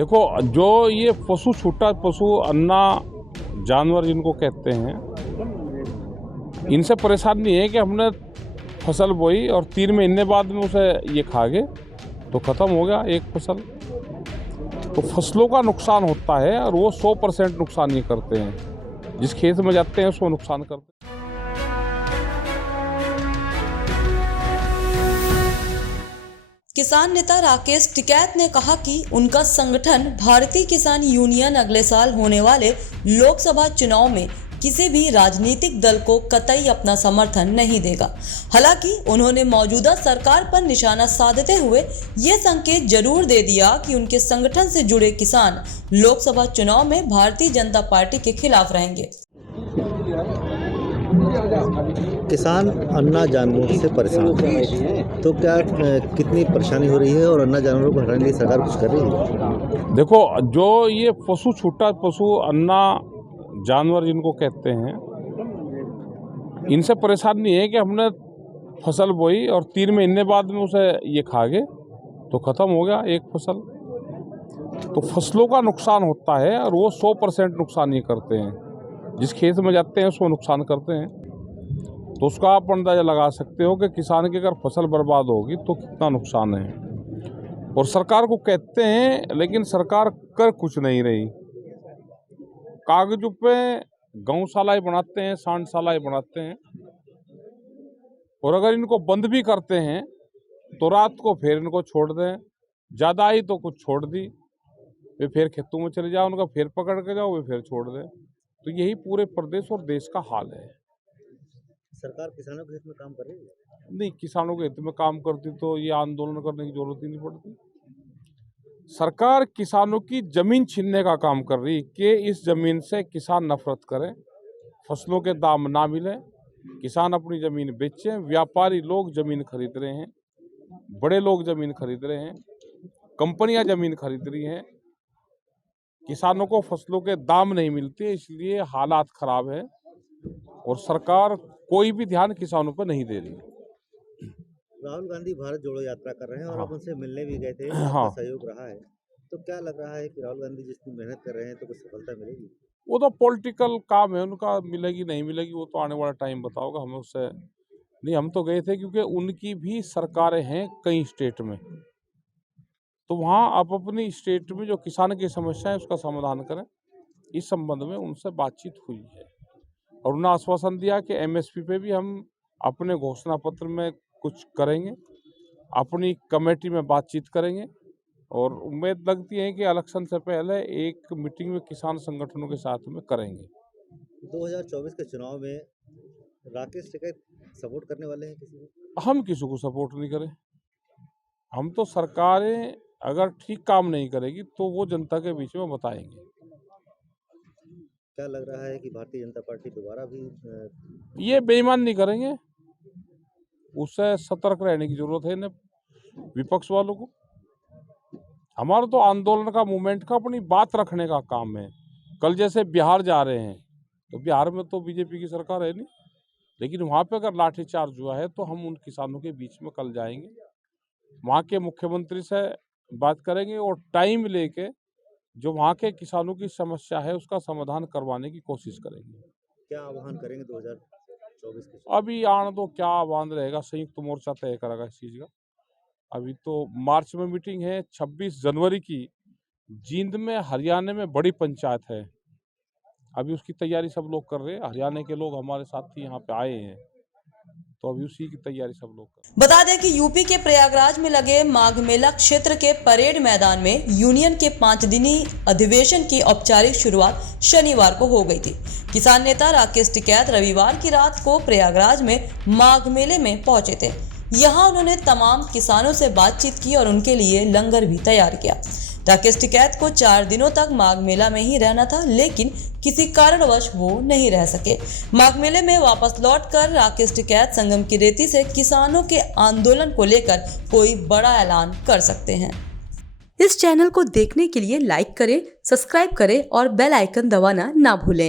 देखो, जो ये पशु छूटा पशु अन्ना जानवर जिनको कहते हैं, इनसे परेशान नहीं है कि हमने फसल बोई और 3 महीने बाद में उसे ये खा गए तो ख़त्म हो गया एक फसल। तो फसलों का नुकसान होता है और वो 100% नुकसान ये करते हैं। जिस खेत में जाते हैं उसको नुकसान करते हैं। किसान नेता राकेश टिकैत ने कहा कि उनका संगठन भारतीय किसान यूनियन अगले साल होने वाले लोकसभा चुनाव में किसी भी राजनीतिक दल को कतई अपना समर्थन नहीं देगा। हालांकि उन्होंने मौजूदा सरकार पर निशाना साधते हुए ये संकेत जरूर दे दिया कि उनके संगठन से जुड़े किसान लोकसभा चुनाव में भारतीय जनता पार्टी के खिलाफ रहेंगे। किसान अन्ना जानवरों से परेशान है, तो क्या कितनी परेशानी हो रही है और अन्ना जानवरों को हटाने के लिए सरकार कुछ कर रही है? देखो, जो ये पशु छूटा पशु अन्ना जानवर जिनको कहते हैं, इनसे परेशान नहीं है कि हमने फसल बोई और 3 महीने बाद में उसे ये खा गए तो ख़त्म हो गया एक फसल। तो फसलों का नुकसान होता है और वो 100% नुकसान ये करते हैं। जिस खेत में जाते हैं उसको नुकसान करते हैं। तो उसका आप अंदाज़ा लगा सकते हो कि किसान की अगर फसल बर्बाद होगी तो कितना नुकसान है। और सरकार को कहते हैं लेकिन सरकार कर कुछ नहीं रही। कागजों पे गौशालाएं बनाते हैं, सांडशालाएं बनाते हैं, और अगर इनको बंद भी करते हैं तो रात को फिर इनको छोड़ दें। ज़्यादा आई तो कुछ छोड़ दी, वे फिर खेतों में चले जाओ, उनका फिर पकड़ के जाओ, वे फिर छोड़ दें। तो यही पूरे प्रदेश और देश का हाल है। सरकार किसानों के हित में काम कर रही है? नहीं, किसानों के हित में काम करती तो ये आंदोलन करने की जरूरत ही नहीं पड़ती। सरकार किसानों की जमीन छीनने का काम कर रही कि इस जमीन से किसान नफरत करें, फसलों के दाम ना मिले, किसान अपनी जमीन बेचें, व्यापारी लोग जमीन खरीद रहे हैं, बड़े लोग जमीन खरीद रहे हैं, कंपनियां जमीन खरीद रही हैं, किसानों को फसलों के दाम नहीं मिलते, इसलिए हालात खराब है और सरकार कोई भी ध्यान किसानों पर नहीं दे रही। राहुल गांधी भारत जोड़ो यात्रा कर रहे हैं और हाँ। आप उनसे मिलने भी गए थे, हाँ। आपका सहयोग रहा है, तो क्या लग रहा है कि राहुल गांधी जितनी मेहनत कर रहे हैं तो कुछ सफलता मिलेगी? वो तो पॉलिटिकल काम है उनका, मिलेगी नहीं मिलेगी वो तो आने वाला टाइम बताओगा। हमें उससे नहीं, हम तो गए थे क्योंकि उनकी भी सरकारें हैं कई स्टेट में, तो वहाँ आप अपनी स्टेट में जो किसान की समस्या है उसका समाधान करें। इस संबंध में उनसे बातचीत हुई है और उन्होंने आश्वासन दिया कि MSP पे भी हम अपने घोषणा पत्र में कुछ करेंगे, अपनी कमेटी में बातचीत करेंगे और उम्मीद लगती है कि इलेक्शन से पहले एक मीटिंग में किसान संगठनों के साथ में करेंगे। 2024 के चुनाव में राकेश टिकैत सपोर्ट करने वाले हैं किसी को? हम किसी को सपोर्ट नहीं करें। हम तो सरकारें अगर ठीक काम नहीं करेगी तो वो जनता के बीच में बताएंगे। क्या लग रहा है कि भारतीय जनता पार्टी दोबारा भी ये बेईमान नहीं करेंगे, उससे सतर्क रहने की जरूरत है इन्हें विपक्ष वालों को। हमारा तो आंदोलन का मूवमेंट का अपनी बात रखने का काम है। कल जैसे बिहार जा रहे हैं तो बिहार में तो बीजेपी की सरकार है नहीं, लेकिन वहाँ पे अगर लाठीचार्ज हुआ है तो हम उन किसानों के बीच में कल जाएंगे, वहाँ के मुख्यमंत्री से बात करेंगे और टाइम लेके जो वहाँ के किसानों की समस्या है उसका समाधान करवाने की कोशिश करेंगे। क्या आह्वान करेंगे 2024 के? अभी आने दो, क्या आह्वान रहेगा, संयुक्त मोर्चा तय करेगा इस चीज़ का। अभी तो मार्च में मीटिंग है, 26 जनवरी की जींद में हरियाणा में बड़ी पंचायत है, अभी उसकी तैयारी सब लोग कर रहे हैं। हरियाणा के लोग हमारे साथी यहाँ पे आए हैं तो अभी उसी की तैयारी सब लोग कर रहे हैं। बता दें कि यूपी के प्रयागराज में लगे माघ मेला क्षेत्र के परेड मैदान में यूनियन के 5 दिनी अधिवेशन की औपचारिक शुरुआत शनिवार को हो गई थी। किसान नेता राकेश टिकैत रविवार की रात को प्रयागराज में माघ मेले में पहुंचे थे। यहां उन्होंने तमाम किसानों से बातचीत की और उनके लिए लंगर भी तैयार किया। राकेश टिकैत को 4 दिनों तक माघ मेला में ही रहना था, लेकिन किसी कारणवश वो नहीं रह सके। माघ मेले में वापस लौटकर राकेश टिकैत संगम की रेती से किसानों के आंदोलन को लेकर कोई बड़ा ऐलान कर सकते हैं। इस चैनल को देखने के लिए लाइक करें, सब्सक्राइब करें और बेल आइकन दबाना ना भूलें।